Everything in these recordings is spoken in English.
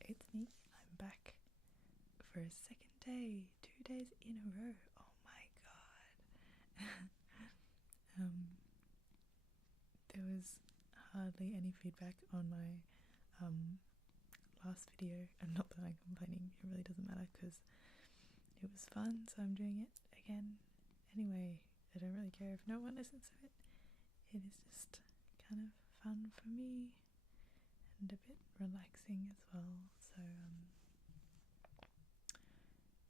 It's me. I'm back for a second day, 2 days in a row. Oh my god. There was hardly any feedback on my last video, and not that I'm complaining, it really doesn't matter because it was fun, so I'm doing it again anyway. I don't really care if no one listens to it. It is just kind of fun for me and a bit relaxing as well. So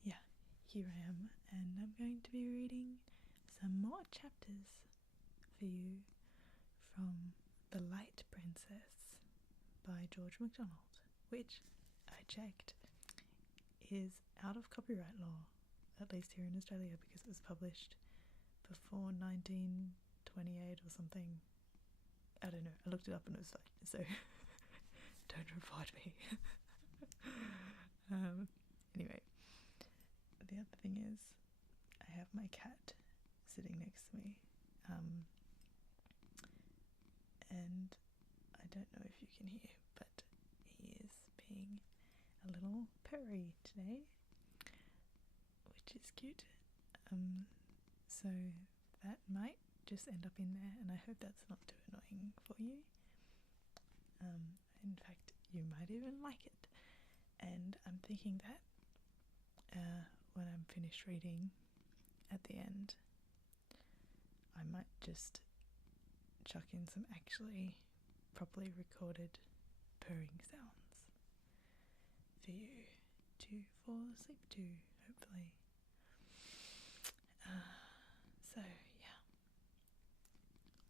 yeah, here I am, and I'm going to be reading some more chapters for you from The Light Princess by George MacDonald, which I checked is out of copyright law, at least here in Australia, because it was published before 1928 or something. I don't know, I looked it up and it was fine, so don't report me. Anyway, the other thing is I have my cat sitting next to me, and I don't know if you can hear, but he is being a little purry today, which is cute. So that might just end up in there, and I hope that's not too annoying for you. In fact, you might even like it. And I'm thinking that when I'm finished reading at the end, I might just chuck in some actually properly recorded purring sounds for you to fall asleep to, hopefully. So yeah,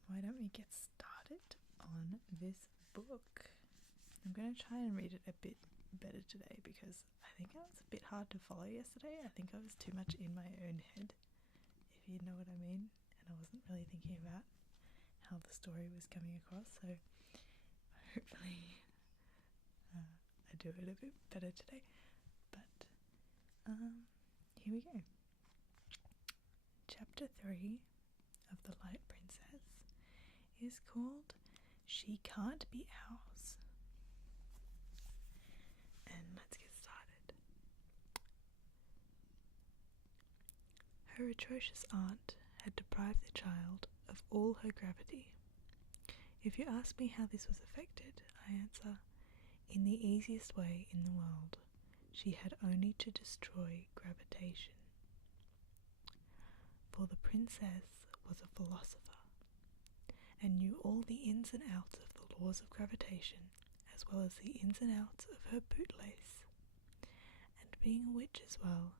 why don't we get started on this book? I'm going to try and read it a bit better today because I think I was a bit hard to follow yesterday. I think I was too much in my own head, if you know what I mean, and I wasn't really thinking about how the story was coming across, so hopefully I do it a bit better today. But here we go. Chapter 3 of The Light Princess is called She Can't Be Ours. And let's get started. Her atrocious aunt had deprived the child of all her gravity. If you ask me how this was effected, I answer, in the easiest way in the world. She had only to destroy gravitation. For the princess was a philosopher, and knew all the ins and outs of the laws of gravitation, as well as the ins and outs of her bootlace. And being a witch as well,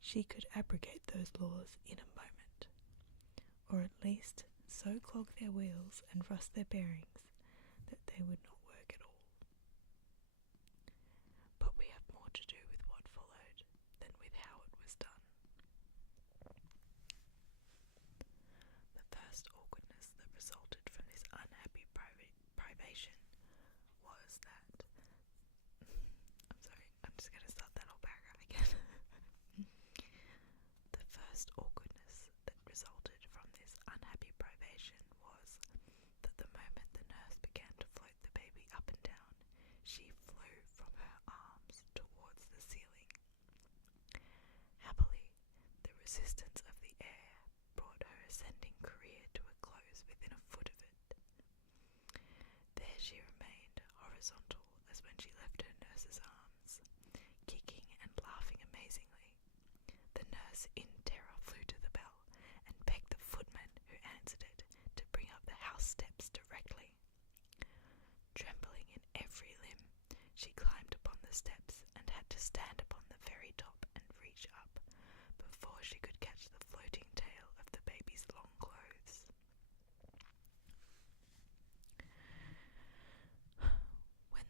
she could abrogate those laws in a moment, or at least so clog their wheels and rust their bearings that they would not work at all. But we have more to do with what followed than with how it was done. The first awkwardness that resulted from this unhappy privation was that I'm sorry, I'm just going to start that whole paragraph again. The first awkwardness that resulted from this unhappy privation was that the moment the nurse began to float the baby up and down, she flew from her arms towards the ceiling. Happily, the resistance of the air brought her ascending career to a close within a foot of it. There she remained, horizontal as when she left her nurse's arms, kicking and laughing amazingly. The nurse in terror flew to the bell and begged the footman who answered it to bring up the house steps directly. Trembling in every limb, she climbed upon the steps and had to stand upon the very top and reach up before she could catch the floating tail of the baby's long clothes. When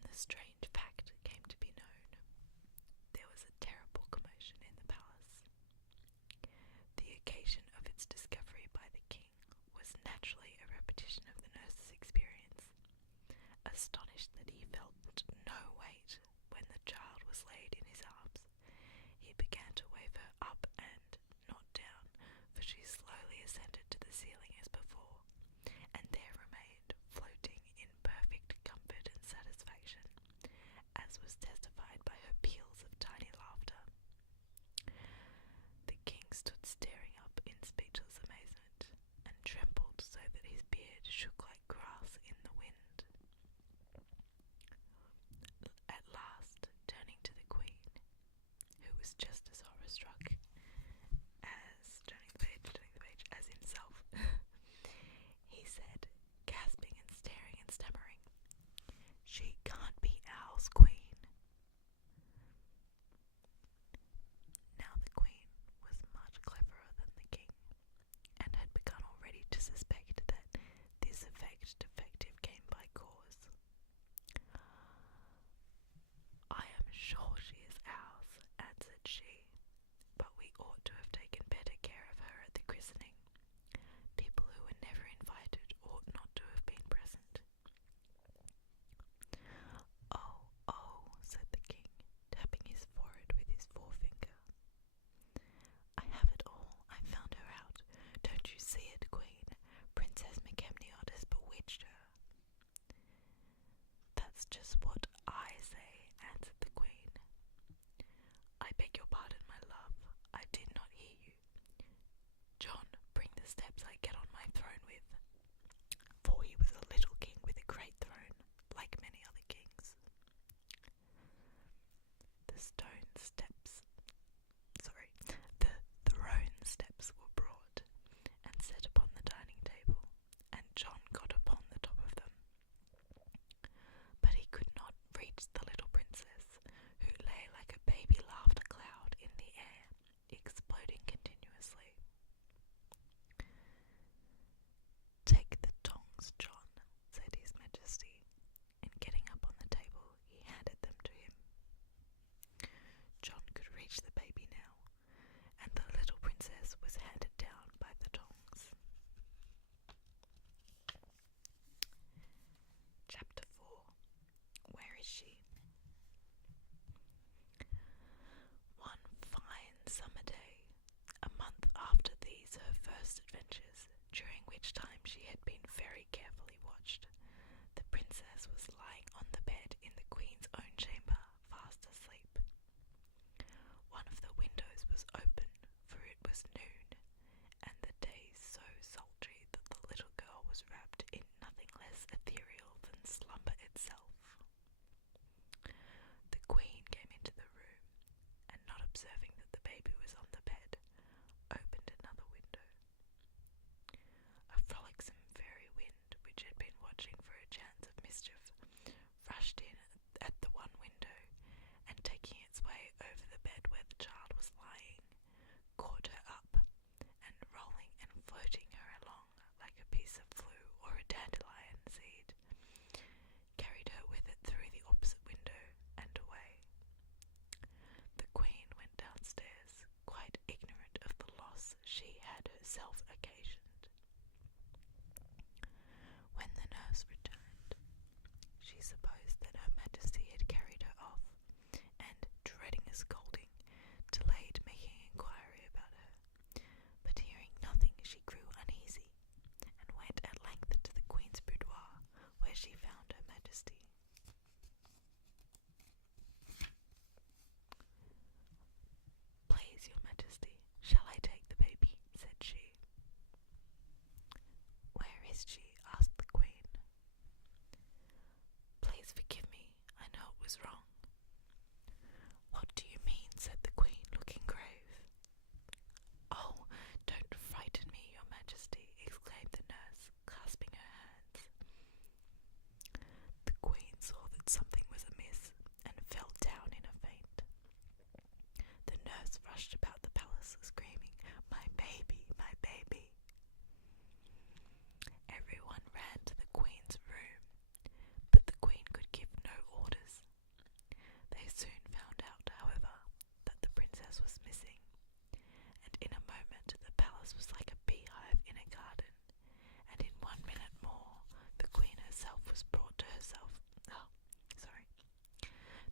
was brought to herself.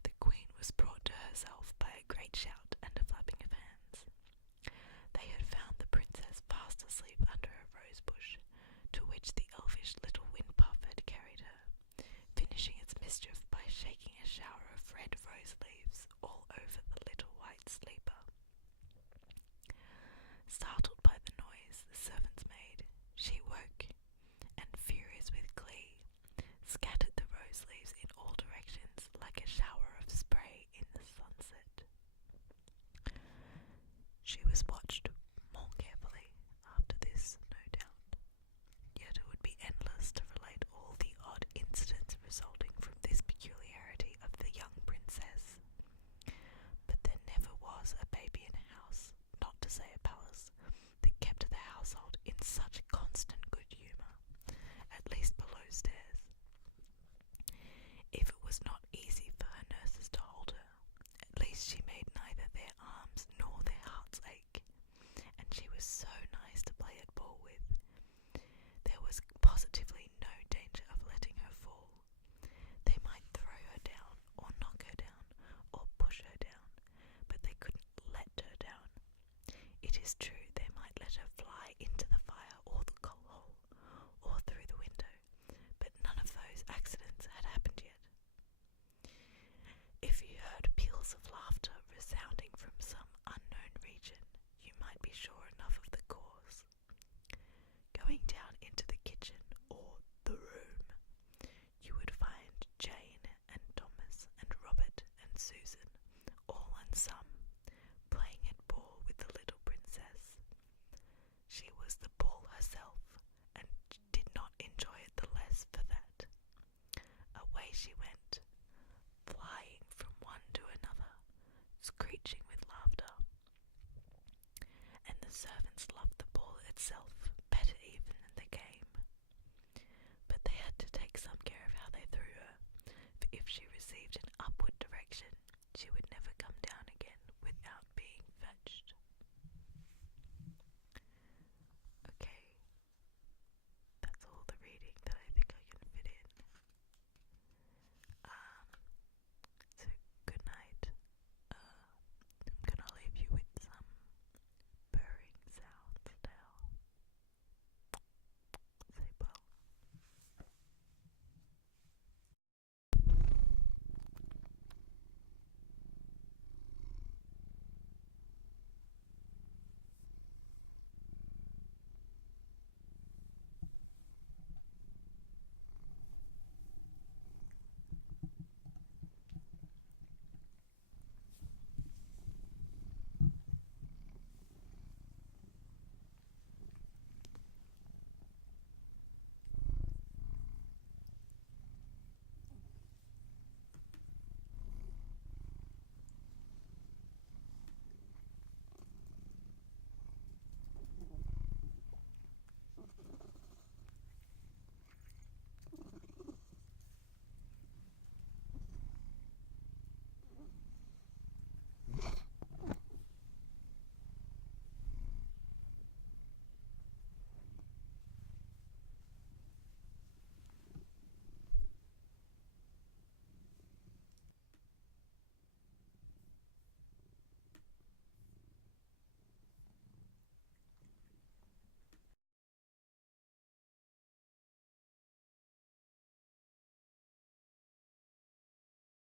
The queen was brought to herself by a great shout and a flapping of hands. They had found the princess fast asleep under a rose bush, to which the elvish little wind puff had carried her, finishing its mischief by shaking a shower of red rose leaves all over the little white sleeper. Startled by the noise the servants made, she woke, and furious with glee, scattered the rose leaves in all directions like a shower of spray in the sunset. She was watched more carefully after this, no doubt, yet it would be endless to relate all the odd incidents resulting from this peculiarity of the young princess. But there never was a baby in a house, not to say a palace, that kept the household in such constant good humour, at least below stairs. If it was not easy for her nurses to hold her, at least she made neither their arms nor their hearts ache, and she was so nice to play at ball with. There was positively no danger of letting her fall. They might throw her down, or knock her down, or push her down, but they couldn't let her down. It is true they might let her fly into the fire or the coal hole, or through the window, but none of those accidents had happened yet. If you heard peals of laughter resounding from some unknown region, you might be sure enough of the cause. Going down into the kitchen, or the room, you would find Jane and Thomas and Robert and Susan, all and some, playing at ball with the little princess. She was the ball herself, and did not enjoy it the less for that. Away she went, flying from one to another, screeching with laughter. And the servants loved the ball itself better even than the game. But they had to take some care of how they threw her, for if she received an upward direction, she would